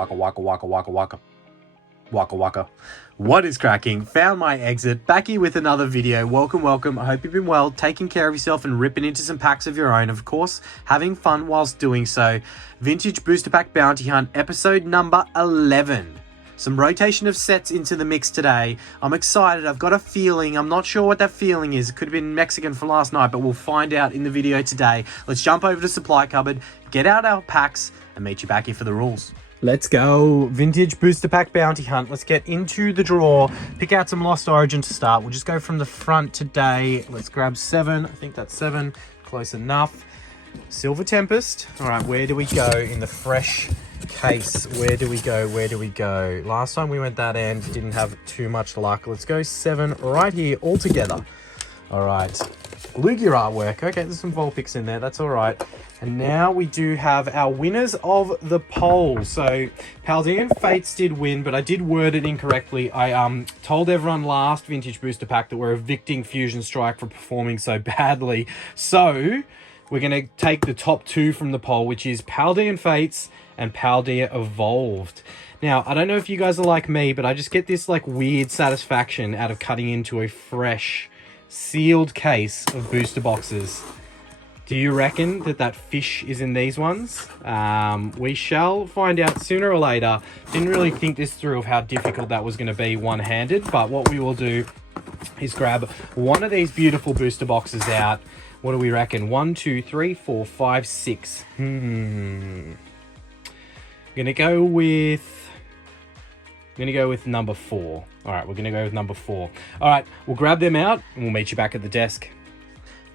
waka waka waka waka waka. Waka waka. What is cracking? Found my exit. Back here with another video. Welcome, welcome. I hope you've been well, taking care of yourself and ripping into some packs of your own. Of course, having fun whilst doing so. Vintage Booster Pack Bounty Hunt, episode number 11. Some rotation of sets into the mix today. I'm excited. I've got a feeling. I'm not sure what that feeling is. It could have been Mexican from last night, but we'll find out in the video today. Let's jump over to Supply Cupboard, get out our packs, and meet you back here for the rules. Let's go. Vintage Booster Pack Bounty Hunt. Let's get into the draw. Pick out some Lost Origin to start. We'll just go from the front today. Let's grab 7. I think that's 7. Close enough. Silver Tempest. All right, where do we go in the fresh case? Where do we go? Where do we go? Last time we went that end, didn't have too much luck. Let's go 7 right here all together. All right. Lugia artwork. Okay, there's some Vulpix in there. That's all right. And now we do have our winners of the poll. So Paldean Fates did win, but I did word it incorrectly. I told everyone last Vintage Booster Pack that we're evicting Fusion Strike for performing so badly. So we're going to take the top 2 from the poll, which is Paldean Fates and Paldea Evolved. Now, I don't know if you guys are like me, but I just get this like weird satisfaction out of cutting into a fresh sealed case of booster boxes. Do you reckon that that fish is in these ones? We shall find out sooner or later. Didn't really think this through of how difficult that was going to be one-handed, but what we will do is grab one of these beautiful booster boxes out. What do we reckon? 1, 2, 3, 4, 5, 6. I'm gonna go with number 4. All right, we're gonna go with number 4. All right, we'll grab them out and we'll meet you back at the desk.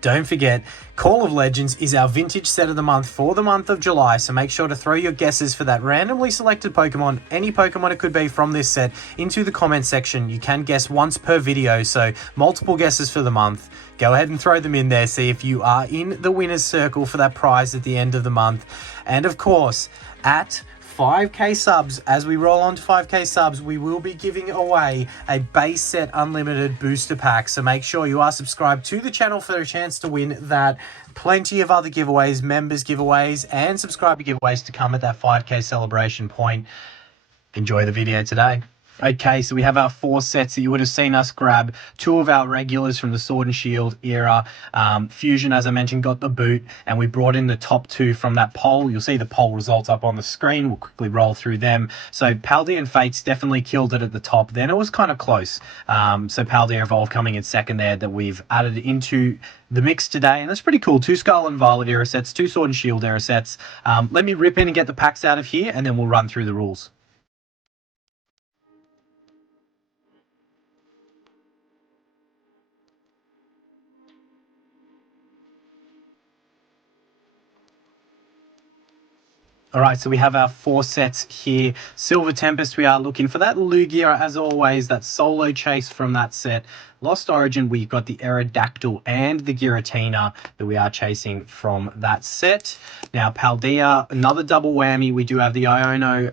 Don't forget, Call of Legends is our vintage set of the month for the month of July, so make sure to throw your guesses for that randomly selected Pokemon, any Pokemon it could be from this set, into the comment section. You can guess once per video, so multiple guesses for the month. Go ahead and throw them in there, see if you are in the winner's circle for that prize at the end of the month. And of course, at 5k subs, as we roll on to 5k subs, we will be giving away a base set unlimited booster pack. So make sure you are subscribed to the channel for a chance to win that. Plenty of other giveaways, members giveaways, and subscriber giveaways to come at that 5k celebration point. Enjoy the video today. Okay, so we have our 4 sets that you would have seen us grab. 2 of our regulars from the Sword and Shield era. Fusion, as I mentioned, got the boot, and we brought in the top 2 from that poll. You'll see the poll results up on the screen. We'll quickly roll through them. So Paldean Fates definitely killed it at the top. Then it was kind of close. So Paldea Evolved coming in second there, that we've added into the mix today, and that's pretty cool. 2 Scarlet and Violet era sets, 2 Sword and Shield era sets. Let me rip in and get the packs out of here, and then we'll run through the rules. All right, so we have our 4 sets here. Silver Tempest, we are looking for that Lugia, as always, that solo chase from that set. Lost Origin, we've got the Aerodactyl and the Giratina that we are chasing from that set. Now, Paldea, another double whammy. We do have the Iono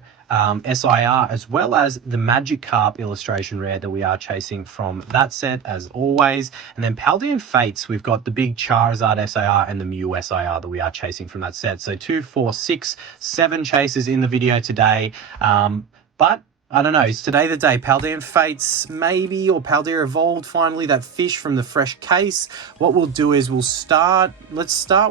SIR, as well as the Magikarp illustration rare that we are chasing from that set, as always. And then Paldean Fates, we've got the big Charizard SIR and the Mew SIR that we are chasing from that set. So 2, 4, 6, 7 chases in the video today. But I don't know, is today the day? Paldean Fates, maybe, or Paldea Evolved, finally, that fish from the fresh case. What we'll do is let's start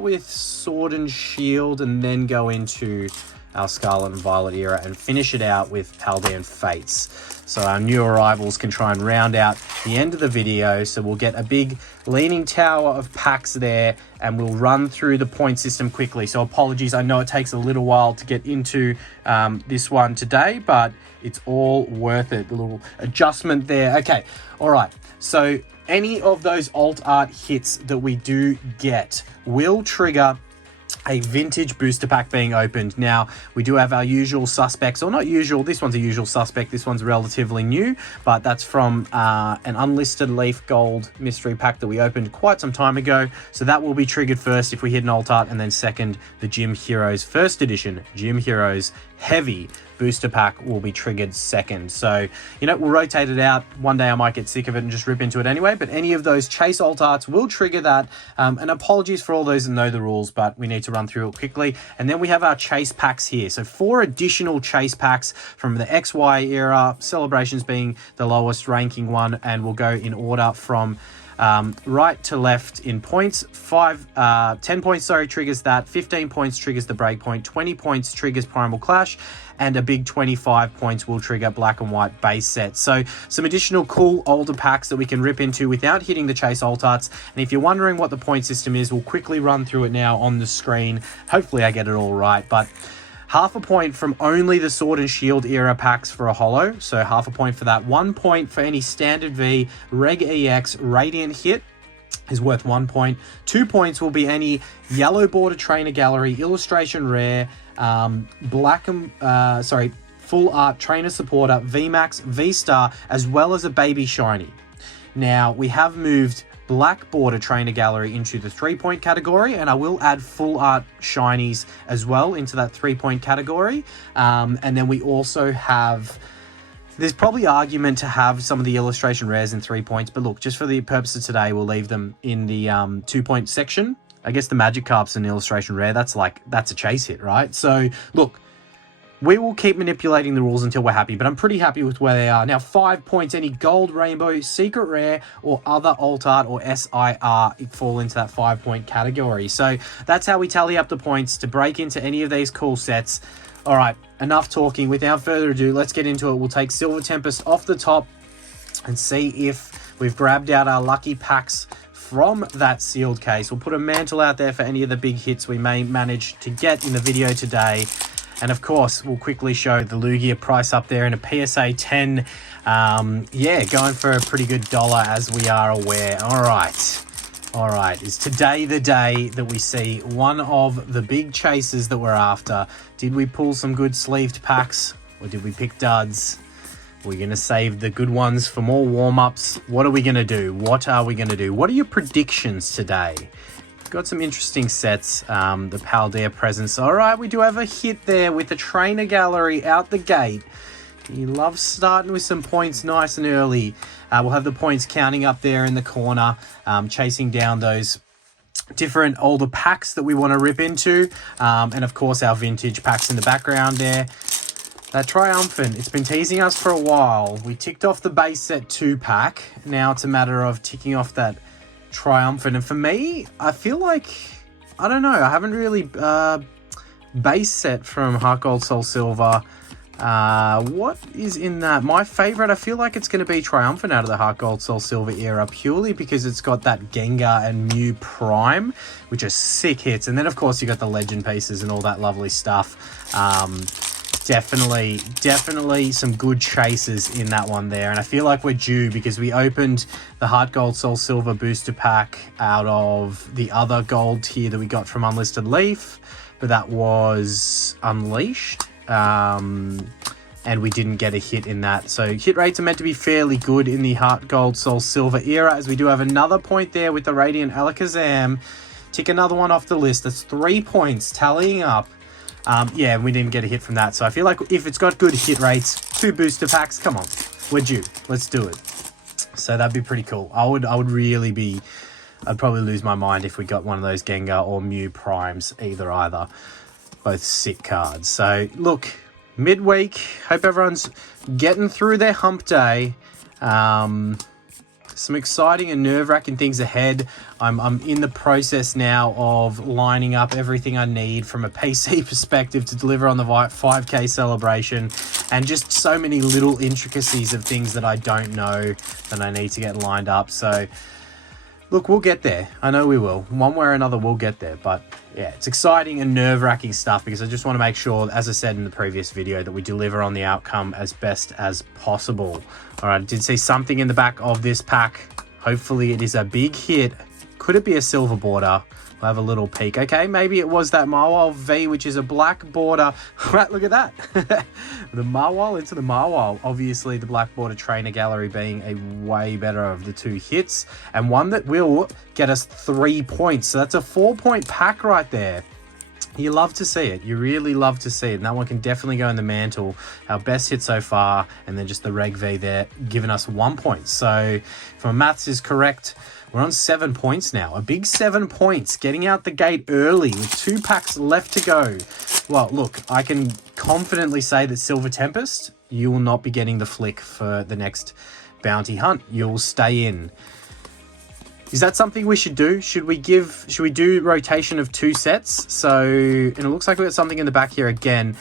with Sword and Shield and then go into our Scarlet and Violet era and finish it out with Paldean Fates. So our new arrivals can try and round out the end of the video. So we'll get a big leaning tower of packs there, and we'll run through the point system quickly. So apologies, I know it takes a little while to get into this one today, but it's all worth it. A little adjustment there. Okay, all right. So any of those alt art hits that we do get will trigger a vintage booster pack being opened. Now, we do have our usual suspects, or not usual, this one's a usual suspect, this one's relatively new, but that's from an unlisted Leaf Gold mystery pack that we opened quite some time ago. So that will be triggered first if we hit an alt art, and then second, the Gym Heroes first edition Gym Heroes Heavy booster pack will be triggered second. So, you know, we'll rotate it out. One day I might get sick of it and just rip into it anyway, but any of those chase alt arts will trigger that. And apologies for all those that know the rules, but we need to to run through it quickly. And then we have our chase packs here. So 4 additional chase packs from the XY era, Celebrations being the lowest ranking one, and we'll go in order from right to left in points. 10 points, sorry, triggers that. 15 points triggers the Breakpoint. 20 points triggers Primal Clash. And a big 25 points will trigger Black and White Base Set. So some additional cool older packs that we can rip into without hitting the Chase Alt Arts. And if you're wondering what the point system is, we'll quickly run through it now on the screen. Hopefully I get it all right. But half a point from only the Sword and Shield era packs for a holo. So half a point for that. 1 point for any Standard V, Reg EX, Radiant hit is worth 1 point. 2 points will be any Yellow Border Trainer Gallery, Illustration Rare, Full Art Trainer Supporter, VMAX, V-Star, as well as a Baby Shiny. Now, we have moved Black Border Trainer Gallery into the 3-point category, and I will add Full Art Shinies as well into that 3-point category. And then we also have... There's probably argument to have some of the illustration rares in 3 points, but look, just for the purpose of today, we'll leave them in the 2-point section. I guess the Magikarp's an illustration rare. That's a chase hit, right? So look, we will keep manipulating the rules until we're happy, but I'm pretty happy with where they are. Now, 5 points, any Gold, Rainbow, Secret Rare, or other Alt Art or SIR fall into that 5-point category. So that's how we tally up the points to break into any of these cool sets. All right, enough talking. Without further ado, let's get into it. We'll take Silver Tempest off the top and see if we've grabbed out our lucky packs from that sealed case. We'll put a mantle out there for any of the big hits we may manage to get in the video today. And of course, we'll quickly show the Lugia price up there in a PSA 10. Yeah, going for a pretty good dollar, as we are aware. All right, is today the day that we see one of the big chases that we're after? Did we pull some good sleeved packs, or did we pick duds? We're going to save the good ones for more warm-ups. What are we going to do? What are we going to do? What are your predictions today? Got some interesting sets. The Paldea presence. All right, we do have a hit there with the Trainer Gallery out the gate. He loves starting with some points nice and early. We'll have the points counting up there in the corner, chasing down those different older packs that we want to rip into. And of course, our vintage packs in the background there. That Triumphant, it's been teasing us for a while. We ticked off the base set 2-pack. Now it's a matter of ticking off that Triumphant. And for me, I feel like, I don't know, I haven't really base set from Heart Gold, Soul Silver. What is in that? My favorite, I feel like it's going to be Triumphant out of the Heart Gold, Soul Silver era, purely because it's got that Gengar and Mew Prime, which are sick hits. And then, of course, you got the Legend pieces and all that lovely stuff. Definitely some good chases in that one there. And I feel like we're due because we opened the Heart Gold, Soul Silver booster pack out of the other gold tier that we got from Unlisted Leaf, but that was Unleashed. And we didn't get a hit in that. So hit rates are meant to be fairly good in the Heart Gold, Soul Silver era, as we do have another point there with the Radiant Alakazam. Tick another one off the list. That's 3 points tallying up. Yeah, we didn't get a hit from that. So I feel like if it's got good hit rates, 2 booster packs, come on, we're due. Let's do it. So that'd be pretty cool. I'd probably lose my mind if we got one of those Gengar or Mew Primes, either. Both sick cards. So look, midweek, hope everyone's getting through their hump day. Some exciting and nerve-wracking things ahead. I'm in the process now of lining up everything I need from a PC perspective to deliver on the 5K celebration, and just so many little intricacies of things that I don't know that I need to get lined up. So look, we'll get there. I know we will. One way or another, we'll get there. But yeah, it's exciting and nerve-wracking stuff because I just want to make sure, as I said in the previous video, that we deliver on the outcome as best as possible. All right, I did see something in the back of this pack. Hopefully it is a big hit. Could it be a silver border? We'll have a little peek. Okay, maybe it was that Marwal V, which is a black border. Right, look at that. The Marwal into the Marwal. Obviously, the black border trainer gallery being a way better of the 2 hits, and one that will get us 3 points. So that's a 4-point pack right there. You love to see it. You really love to see it. And that one can definitely go in the mantle. Our best hit so far. And then just the Reg V there giving us 1 point. So if my maths is correct, we're on 7 points now. A big 7 points. Getting out the gate early with 2 packs left to go. Well, look, I can confidently say that Silver Tempest, you will not be getting the flick for the next bounty hunt. You'll stay in. Is that something we should do? Should we do rotation of 2 sets? So, and it looks like we've got something in the back here again.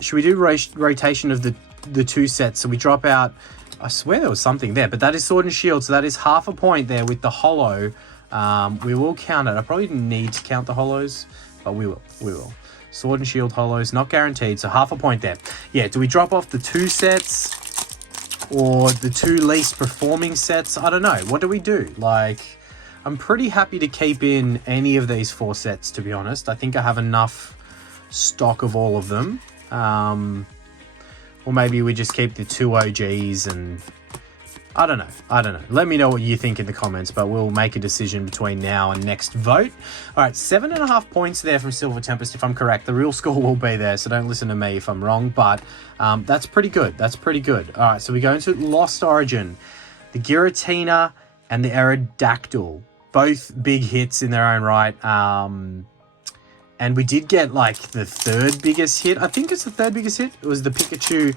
Should we do rotation of the 2 sets? So we drop out, I swear there was something there, but that is Sword and Shield. So that is half a point there with the holo. We will count it. I probably didn't need to count the holos, but we will. Sword and Shield holos, not guaranteed. So half a point there. Yeah, do we drop off the 2 sets? Or the 2 least performing sets? I don't know. What do we do? Like, I'm pretty happy to keep in any of these 4 sets, to be honest. I think I have enough stock of all of them. Or maybe we just keep the 2 OGs and... I don't know. Let me know what you think in the comments, but we'll make a decision between now and next vote. All right, 7.5 points there from Silver Tempest, if I'm correct. The real score will be there, so don't listen to me if I'm wrong, but that's pretty good. That's pretty good. All right, so we go into Lost Origin. The Giratina and the Aerodactyl, both big hits in their own right. And we did get, like, the 3rd biggest hit. I think it's the 3rd biggest hit. It was the Pikachu...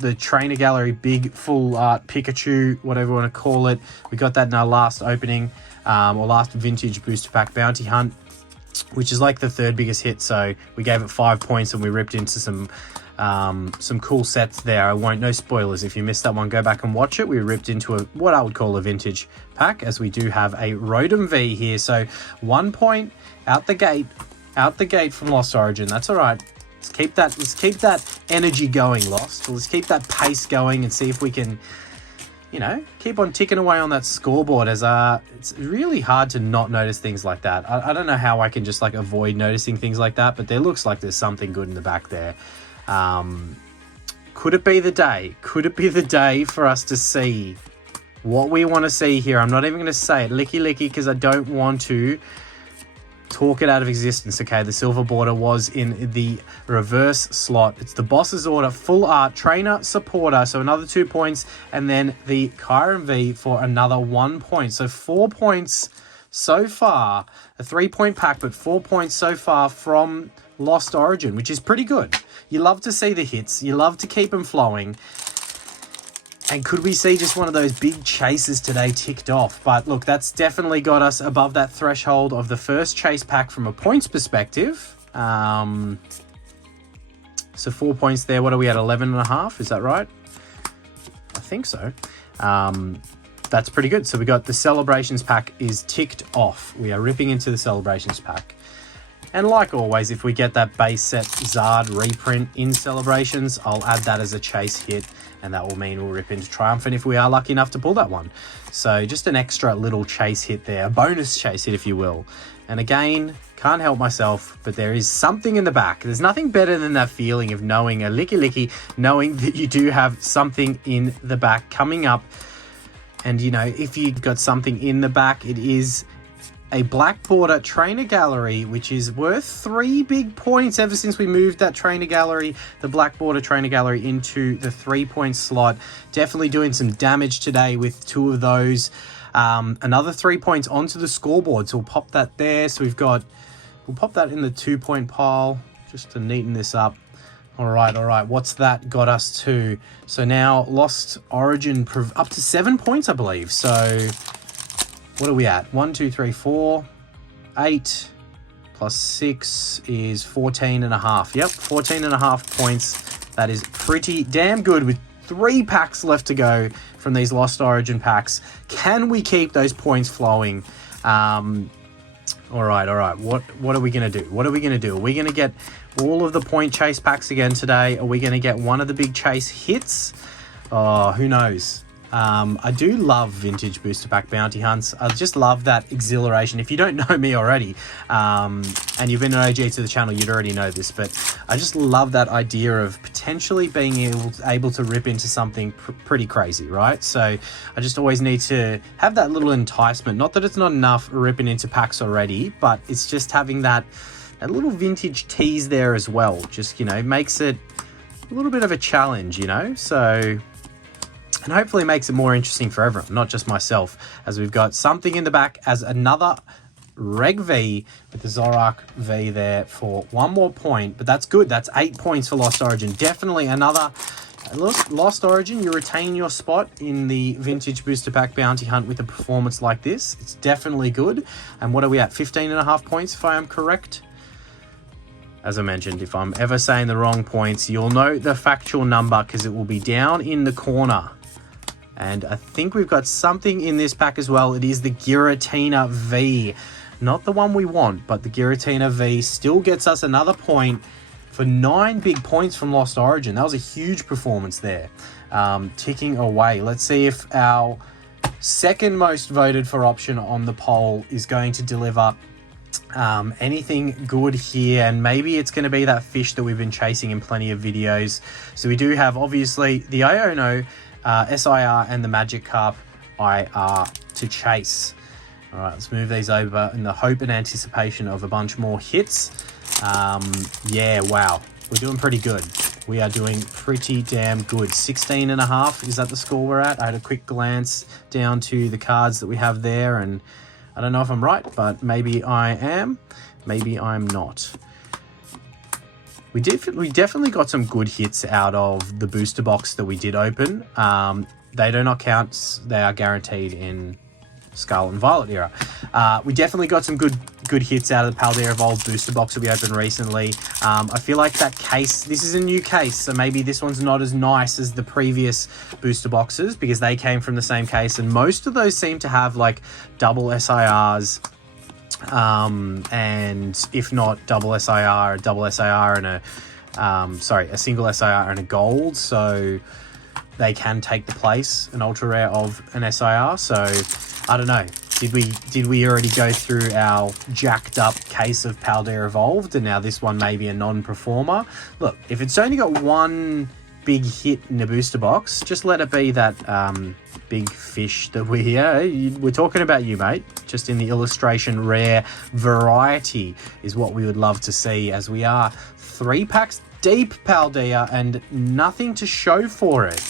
the Trainer Gallery big full art Pikachu, whatever you want to call it. We got that in our last opening, or last vintage booster pack bounty hunt, which is like the 3rd biggest hit. So we gave it 5 points and we ripped into some cool sets there. I won't, no spoilers. If you missed that one, go back and watch it. We ripped into what I would call a vintage pack, as we do have a Rotom V here. So 1 point out the gate from Lost Origin. That's all right. Let's keep that energy going, Lost. Let's keep that pace going and see if we can, you know, keep on ticking away on that scoreboard, as it's really hard to not notice things like that. I don't know how I can just like avoid noticing things like that, but there looks like there's something good in the back there. Could it be the day? Could it be the day for us to see what we want to see here? I'm not even going to say it, licky, because I don't want to talk it out of existence. Okay, the silver border was in the reverse slot. It's the boss's order, full art, trainer, supporter, so another 2 points, and then the Kyurem V for another 1 point. So 4 points so far, a 3-point pack, but 4 points so far from Lost Origin, which is pretty good. You love to see the hits, you love to keep them flowing. And could we see just one of those big chases today ticked off? But look, that's definitely got us above that threshold of the first chase pack from a points perspective. So 4 points there. What are we at? 11.5? Is that right? I think so. That's pretty good. So we got the Celebrations pack is ticked off. We are ripping into the Celebrations pack. And like always, if we get that base set Zard reprint in Celebrations, I'll add that as a chase hit, and that will mean we'll rip into Triumphant if we are lucky enough to pull that one. So just an extra little chase hit there, a bonus chase hit if you will. And again, can't help myself, but there is something in the back. There's nothing better than that feeling of knowing a licky, knowing that you do have something in the back coming up. And you know, if you got something in the back, it is a Black Border Trainer Gallery, which is worth 3 big points ever since we moved that Trainer Gallery, the Black Border Trainer Gallery, into the 3-point slot. Definitely doing some damage today with 2 of those. Another 3 points onto the scoreboard, so we'll pop that there. So we'll pop that in the 2-point pile just to neaten this up. All right. What's that got us to? So now Lost Origin up to 7 points, I believe. So what are we at? 1, 2, 3, 4, 8 plus 6 is 14.5. Yep, 14.5 points. That is pretty damn good with 3 packs left to go from these Lost Origin packs. Can we keep those points flowing? All right. What are we going to do? Are we going to get all of the point chase packs again today? Are we going to get one of the big chase hits? Oh, who knows? I do love vintage booster pack bounty hunts. I just love that exhilaration. If you don't know me already, and you've been an OG to the channel, you'd already know this, but I just love that idea of potentially being able to rip into something pretty crazy, right? So I just always need to have that little enticement. Not that it's not enough ripping into packs already, but it's just having that little vintage tease there as well. Just, you know, makes it a little bit of a challenge, you know? So... and hopefully makes it more interesting for everyone, not just myself, as we've got something in the back as another Reg V with the Zorak V there for 1 more point. But that's good. That's 8 points for Lost Origin. Definitely another Lost Origin. You retain your spot in the Vintage Booster Pack Bounty Hunt with a performance like this. It's definitely good. And what are we at? 15.5 points, if I am correct. As I mentioned, if I'm ever saying the wrong points, you'll know the factual number because it will be down in the corner. And I think we've got something in this pack as well. It is the Giratina V. Not the one we want, but the Giratina V still gets us another point for 9 big points from Lost Origin. That was a huge performance there. Ticking away. Let's see if our second most voted for option on the poll is going to deliver anything good here. And maybe it's going to be that fish that we've been chasing in plenty of videos. So we do have, obviously, the Iono, SIR and the Magikarp IR to chase. All right, let's move these over in the hope and anticipation of a bunch more hits. Yeah, wow, we're doing pretty good. We are doing pretty damn good. 16.5, is that the score we're at? I had a quick glance down to the cards that we have there, and I don't know if I'm right, but maybe I am, maybe I'm not. We definitely got some good hits out of the booster box that we did open. They do not count. They are guaranteed in Scarlet and Violet era. We definitely got some good hits out of the Paldea Evolved booster box that we opened recently. I feel like that case, this is a new case, so maybe this one's not as nice as the previous booster boxes because they came from the same case, and most of those seem to have like double SIRs, and if not double SIR, a double SIR and a single SIR and a gold, so they can take the place, an ultra rare of an SIR. So I don't know, did we already go through our jacked up case of Paldea Evolved, and now this one may be a non-performer? Look, if it's only got one big hit in the booster box, just let it be that big fish that we're talking about you, mate. Just in the illustration rare variety is what we would love to see, as we are 3 packs deep, Paldea, and nothing to show for it.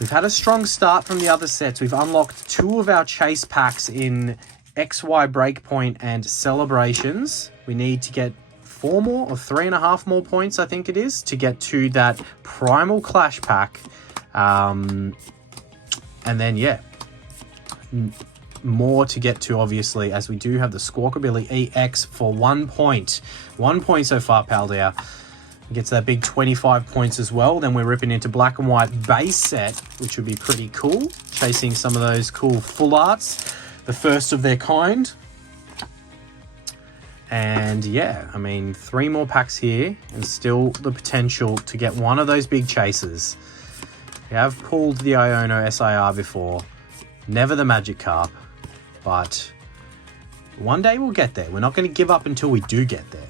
We've had a strong start from the other sets. We've unlocked 2 of our chase packs in XY Breakpoint and Celebrations. We need to get 4 more or 3.5 more points, I think it is, to get to that Primal Clash pack. And then, yeah, more to get to, obviously, as we do have the Squawkabilly EX for 1 point. 1 point so far, Paldea. Gets that big 25 points as well. Then we're ripping into Black and White Base Set, which would be pretty cool. Chasing some of those cool full arts, the first of their kind. And yeah, I mean, 3 more packs here and still the potential to get one of those big chases. We have pulled the Iono SIR before, never the Magikarp, but one day we'll get there. We're not going to give up until we do get there.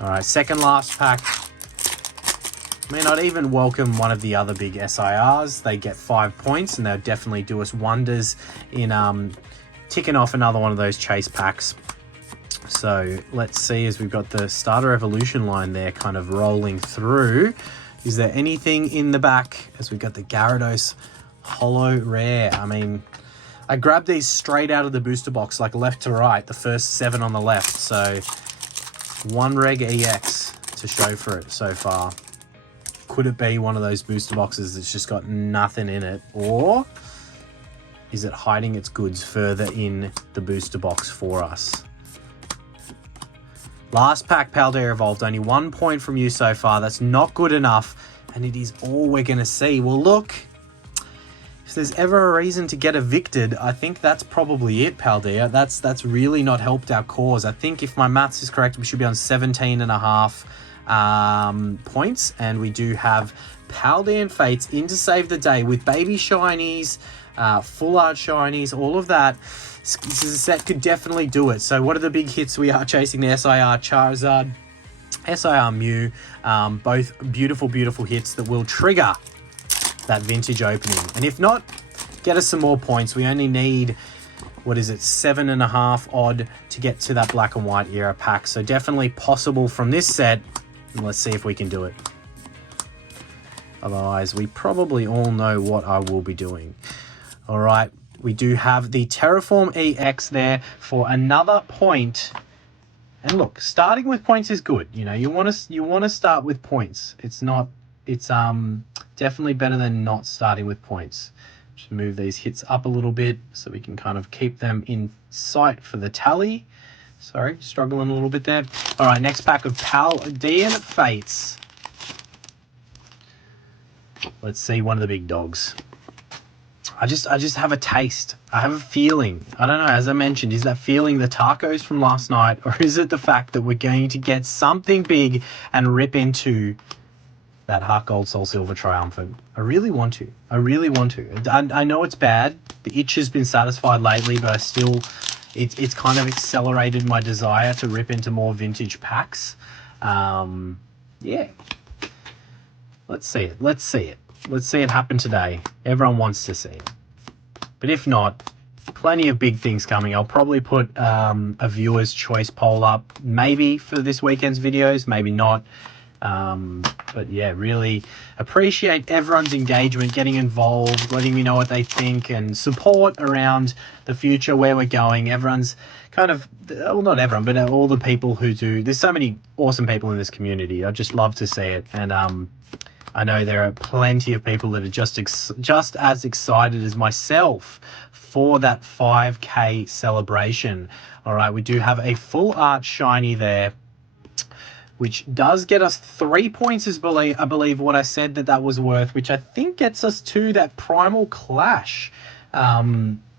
All right, second last pack. May not even welcome one of the other big SIRs. They get 5 points, and they'll definitely do us wonders in ticking off another one of those chase packs. So let's see, as we've got the starter evolution line there kind of rolling through. Is there anything in the back as we got the Gyarados holo rare? I mean, I grabbed these straight out of the booster box, like left to right, the first 7 on the left. So 1 Reg EX to show for it so far. Could it be one of those booster boxes that's just got nothing in it? Or is it hiding its goods further in the booster box for us? Last pack, Paldea Evolved. Only 1 point from you so far. That's not good enough. And it is all we're going to see. Well, look, if there's ever a reason to get evicted, I think that's probably it, Paldea. That's really not helped our cause. I think if my maths is correct, we should be on 17.5. points, and we do have Paldean Fates in to save the day with baby shinies, full art shinies, all of that. This is a set could definitely do it. So what are the big hits we are chasing? The SIR Charizard, SIR Mew, both beautiful, beautiful hits that will trigger that vintage opening. And if not, get us some more points. We only need, what is it, 7.5 odd to get to that black and white era pack. So definitely possible from this set. And let's see if we can do it. Otherwise, we probably all know what I will be doing. All right, we do have the Terraform EX there for another point. And look, starting with points is good. You know, you want to start with points. It's definitely better than not starting with points. Just move these hits up a little bit so we can kind of keep them in sight for the tally. Sorry, struggling a little bit there. All right, next pack of Paldean Fates. Let's see one of the big dogs. I just have a taste. I have a feeling. I don't know, as I mentioned, is that feeling the tacos from last night, or is it the fact that we're going to get something big and rip into that Heart Gold Soul Silver Triumphant? I really want to. I really want to. I know it's bad. The itch has been satisfied lately, but I still, it's kind of accelerated my desire to rip into more vintage packs. Yeah. Let's see it. Let's see it. Let's see it happen today. Everyone wants to see it. But if not, plenty of big things coming. I'll probably put a viewer's choice poll up, maybe for this weekend's videos, maybe not. But yeah, really appreciate everyone's engagement, getting involved, letting me know what they think, and support around the future, where we're going. Everyone's kind of, well, not everyone, but all the people who do. There's so many awesome people in this community. I just love to see it. And I know there are plenty of people that are just as excited as myself for that 5K celebration. All right, we do have a full art shiny there, which does get us 3 points, I believe what I said that was worth, which I think gets us to that Primal Clash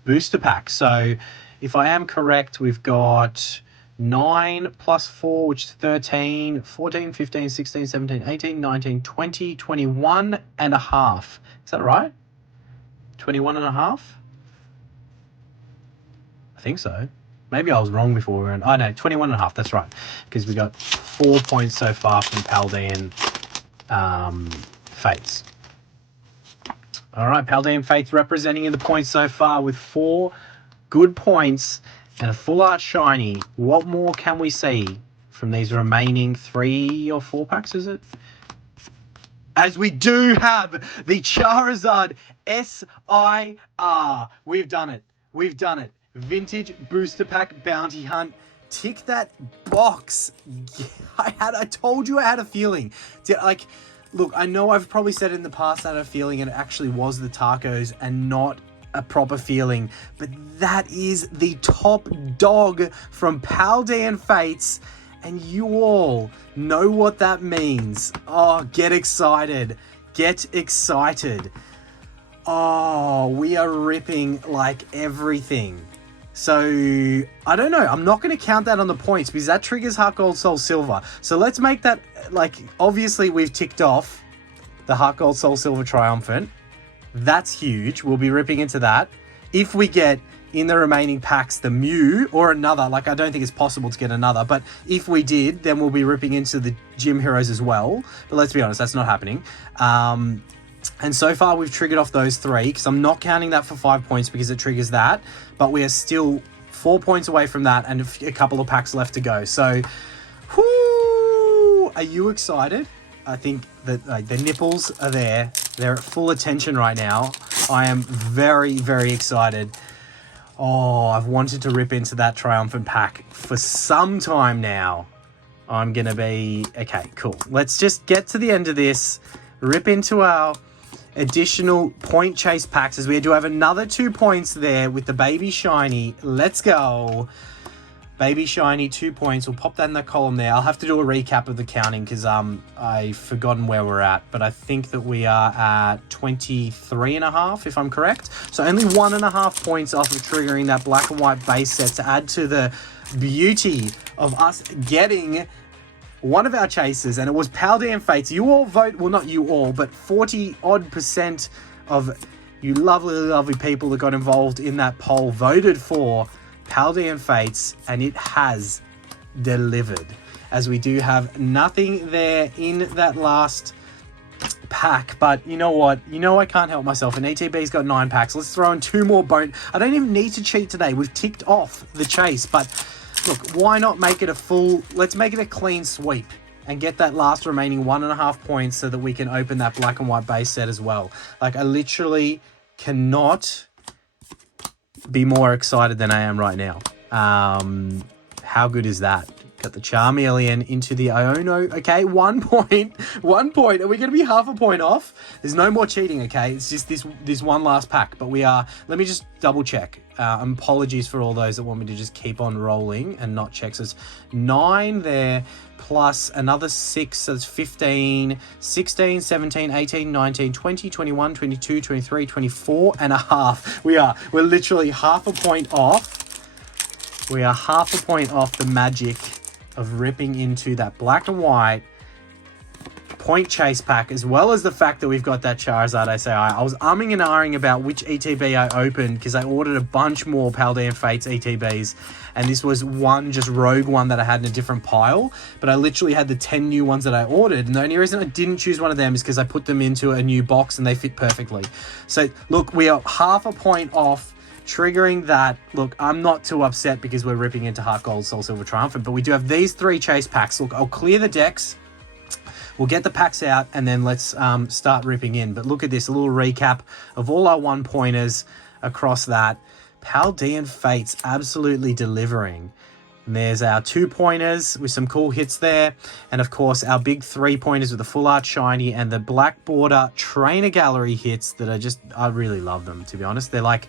booster pack. So if I am correct, we've got 9 plus 4, which is 13, 14, 15, 16, 17, 18, 19, 20, 21 and a half. Is that right? 21 and a half? I think so. Maybe I was wrong before we were in. Oh, no, 21 and a half. That's right. Because we got 4 points so far from Paldean Fates. All right, Paldean Fates representing in the points so far with 4 good points and a full art shiny. What more can we see from these remaining 3 or 4 packs, is it? As we do have the Charizard SIR. We've done it. We've done it. Vintage booster pack bounty hunt. Tick that box. I told you I had a feeling. Look, I know I've probably said it in the past I had a feeling, and it actually was the tacos and not a proper feeling, but that is the top dog from Paldean Fates, and you all know what that means. Oh, get excited. Get excited. Oh, we are ripping like everything. So, I don't know. I'm not going to count that on the points because that triggers Heart Gold Soul Silver. So let's make that, obviously we've ticked off the Heart Gold Soul Silver Triumphant. That's huge. We'll be ripping into that. If we get in the remaining packs the Mew or another, I don't think it's possible to get another, but if we did, then we'll be ripping into the Gym Heroes as well. But let's be honest, that's not happening. And so far we've triggered off those 3 because I'm not counting that for 5 points because it triggers that, but we are still 4 points away from that and a couple of packs left to go. So, whoo, are you excited? I think that the nipples are there. They're at full attention right now. I am very, very excited. Oh, I've wanted to rip into that Triumphant pack for some time now. I'm going to be... Okay, cool. Let's just get to the end of this. Rip into our additional point chase packs as we do have another 2 points there with the Baby Shiny. Let's go. Baby Shiny, 2 points. We'll pop that in that column there. I'll have to do a recap of the counting because I've forgotten where we're at. But I think that we are at 23 and a half, if I'm correct. So only 1.5 points off of triggering that black and white base set to add to the beauty of us getting one of our chasers, and it was Paldean Fates. You all vote, well, not you all, but 40% of you lovely, lovely people that got involved in that poll voted for Paldean Fates, and it has delivered, as we do have nothing there in that last pack. But you know what? I can't help myself. And ETB's got 9 packs. Let's throw in 2 more I don't even need to cheat today. We've ticked off the chase, but look, why not make it a full... Let's make it a clean sweep and get that last remaining 1.5 points so that we can open that black and white base set as well. Like, I literally cannot be more excited than I am right now. How good is that? Got the Charmeleon into the Iono. Okay, 1 point. 1 point. Are we going to be half a point off? There's no more cheating, okay? It's just this one last pack. But we are... Let me just double check. Apologies for all those that want me to just keep on rolling and not check. So it's 9 there, plus another 6. So it's 15, 16, 17, 18, 19, 20, 21, 22, 23, 24 and a half. We're literally half a point off. We are half a point off the magic of ripping into that black and white point chase pack, as well as the fact that we've got that Charizard SAI. I was umming and ahhing about which ETB I opened because I ordered a bunch more Paldean Fates ETBs, and this was one just rogue one that I had in a different pile, but I literally had the 10 new ones that I ordered, and the only reason I didn't choose one of them is because I put them into a new box and they fit perfectly. So look, we are half a point off triggering that. Look, I'm not too upset because we're ripping into Heart Gold, Soul Silver Triumphant, but we do have these 3 chase packs. Look, I'll clear the decks, we'll get the packs out, and then let's start ripping in. But look at this, a little recap of all our 1-pointers across that. Paldean Fates absolutely delivering. And there's our 2-pointers with some cool hits there. And of course, our big 3-pointers with the full art shiny and the black border trainer gallery hits that are just, I really love them, to be honest. They're like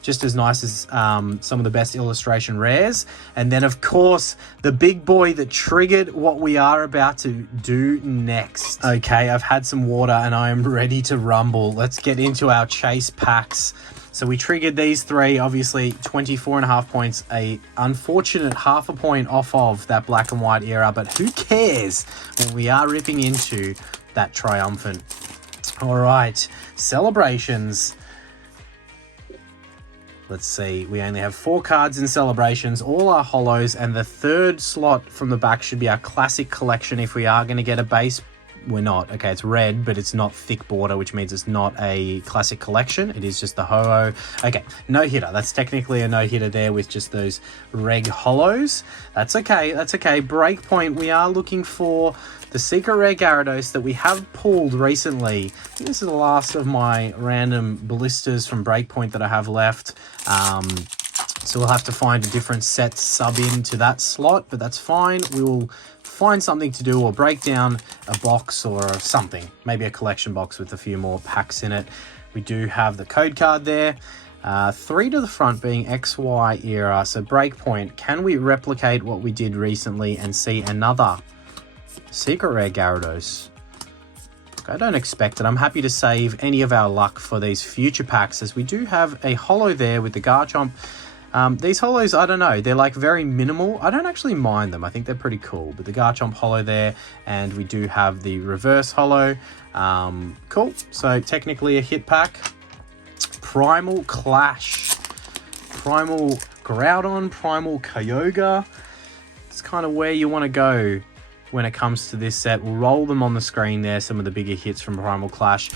just as nice as some of the best illustration rares. And then, of course, the big boy that triggered what we are about to do next. Okay, I've had some water and I am ready to rumble. Let's get into our chase packs. So we triggered these 3, obviously 24.5 points, a unfortunate half a point off of that black and white era, but who cares when we are ripping into that Triumphant. All right, celebrations. Let's see, we only have 4 cards in celebrations, all are holos, and the 3rd slot from the back should be our classic collection. If we are going to get a base, we're not. Okay, it's red, but it's not thick border, which means it's not a classic collection. It is just the ho-oh. Okay, no hitter. That's technically a no hitter there with just those reg holos. That's okay. That's okay. Breakpoint, we are looking for the secret rare Gyarados that we have pulled recently. I think this is the last of my random blisters from Breakpoint that I have left. So we'll have to find a different set sub into that slot, but that's fine. We will find something to do, or break down a box or something. Maybe a collection box with a few more packs in it. We do have the code card there. 3 to the front being XY era. So Breakpoint, can we replicate what we did recently and see another secret rare Gyarados? I don't expect it. I'm happy to save any of our luck for these future packs, as we do have a holo there with the Garchomp. These holos, I don't know, they're like very minimal. I don't actually mind them. I think they're pretty cool. But the Garchomp holo there, and we do have the reverse holo. Cool. So technically a hit pack. Primal Clash. Primal Groudon, Primal Kyogre. It's kind of where you want to go when it comes to this set. We'll roll them on the screen there, some of the bigger hits from Primal Clash.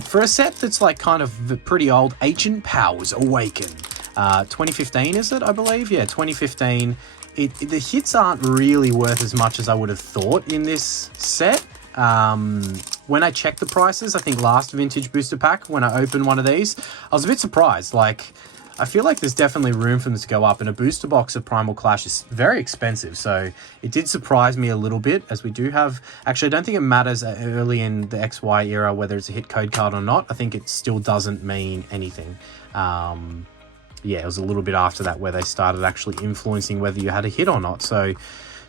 For a set that's like kind of pretty old, Ancient Powers Awaken. 2015 is it, I believe? Yeah, 2015. The hits aren't really worth as much as I would have thought in this set. When I checked the prices, I think last vintage booster pack, when I opened one of these, I was a bit surprised. Like, I feel like there's definitely room for them to go up, and a booster box of Primal Clash is very expensive, so it did surprise me a little bit, as we do have... Actually, I don't think it matters early in the XY era whether it's a hit code card or not. I think it still doesn't mean anything. Yeah, it was a little bit after that where they started actually influencing whether you had a hit or not. So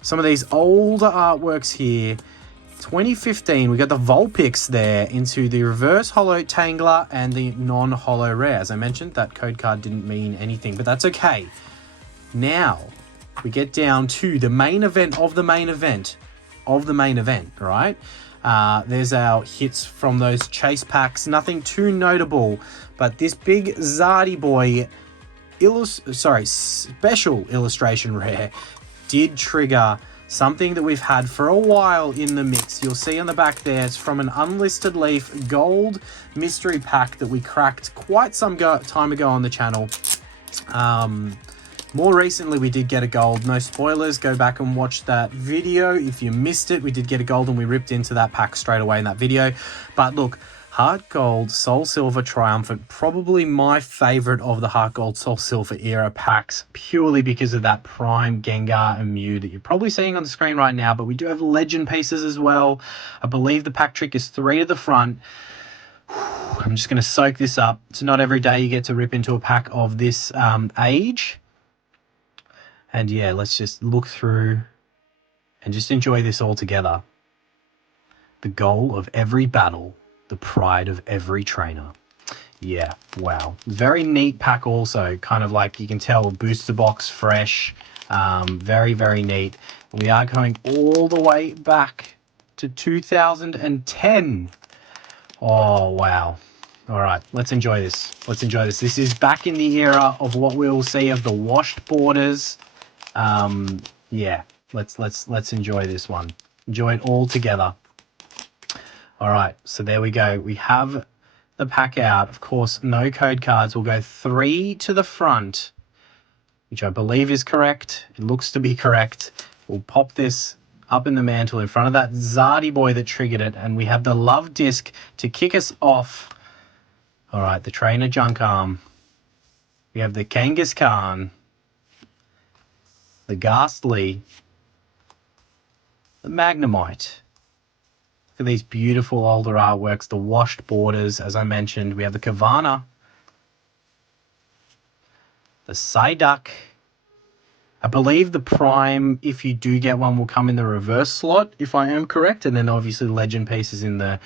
some of these older artworks here, 2015, we got the Vulpix there into the reverse holo Tangler and the non-holo rare. As I mentioned, that code card didn't mean anything, but that's okay. Now we get down to the main event of the main event. of the main event, right? There's our hits from those chase packs. Nothing too notable, but this big Zardy boy special illustration rare did trigger something that we've had for a while in the mix. You'll see on the back there, it's from an unlisted leaf gold mystery pack that we cracked quite some time ago on the channel. More recently, we did get a gold. No spoilers, go back and watch that video if you missed it. We did get a gold and we ripped into that pack straight away in that video. But look, Heart Gold, Soul Silver Triumphant, probably my favorite of the Heart Gold, Soul Silver era packs, purely because of that Prime Gengar and Mew that you're probably seeing on the screen right now. But we do have legend pieces as well. I believe the pack trick is 3 to the front. I'm just going to soak this up. It's not every day you get to rip into a pack of this age. And yeah, let's just look through and just enjoy this all together. The goal of every battle, the pride of every trainer. Yeah, wow. Very neat pack also. Kind of like you can tell, booster box fresh. Very, very neat. We are going all the way back to 2010. Oh, wow. All right, let's enjoy this. Let's enjoy this. This is back in the era of what we'll see of the washed borders. Yeah, let's enjoy this one. Enjoy it all together. All right, so there we go. We have the pack out. Of course, no code cards. We'll go 3 to the front, which I believe is correct. It looks to be correct. We'll pop this up in the mantle in front of that Zardy boy that triggered it, and we have the love disc to kick us off. All right, the trainer junk arm. We have the Kangaskhan, the Ghastly, the Magnemite. Look at these beautiful older artworks, the washed borders, as I mentioned. We have the Kavana, the Psyduck. I believe the Prime, if you do get one, will come in the reverse slot, if I am correct. And then obviously legend pieces in the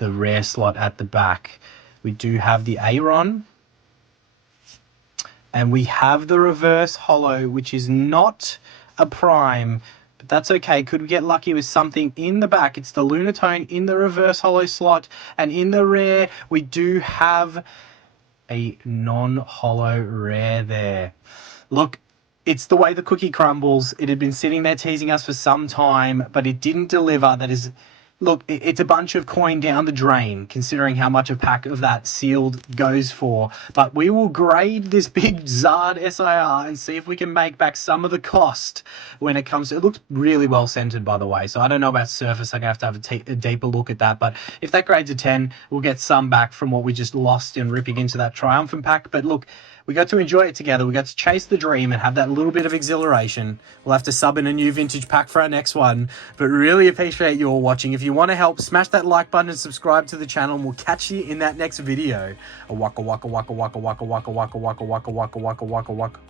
rare slot at the back. We do have the Aeron. And we have the reverse holo, which is not a Prime, but that's okay. Could we get lucky with something in the back? It's the Lunatone in the reverse holo slot. And in the rare, we do have a non-holo rare there. Look, it's the way the cookie crumbles. It had been sitting there teasing us for some time, but it didn't deliver. That is, look, it's a bunch of coin down the drain, considering how much a pack of that sealed goes for. But we will grade this big Zard SIR and see if we can make back some of the cost when it comes to... It looks really well centered, by the way, so I don't know about surface. I'm going to have a deeper look at that. But if that grades a 10, we'll get some back from what we just lost in ripping into that Triumphant pack. But look, we got to enjoy it together. We got to chase the dream and have that little bit of exhilaration. We'll have to sub in a new vintage pack for our next one. But really appreciate you all watching. If you want to help, smash that like button and subscribe to the channel, and we'll catch you in that next video. A waka waka waka waka waka waka waka waka waka waka waka waka waka waka.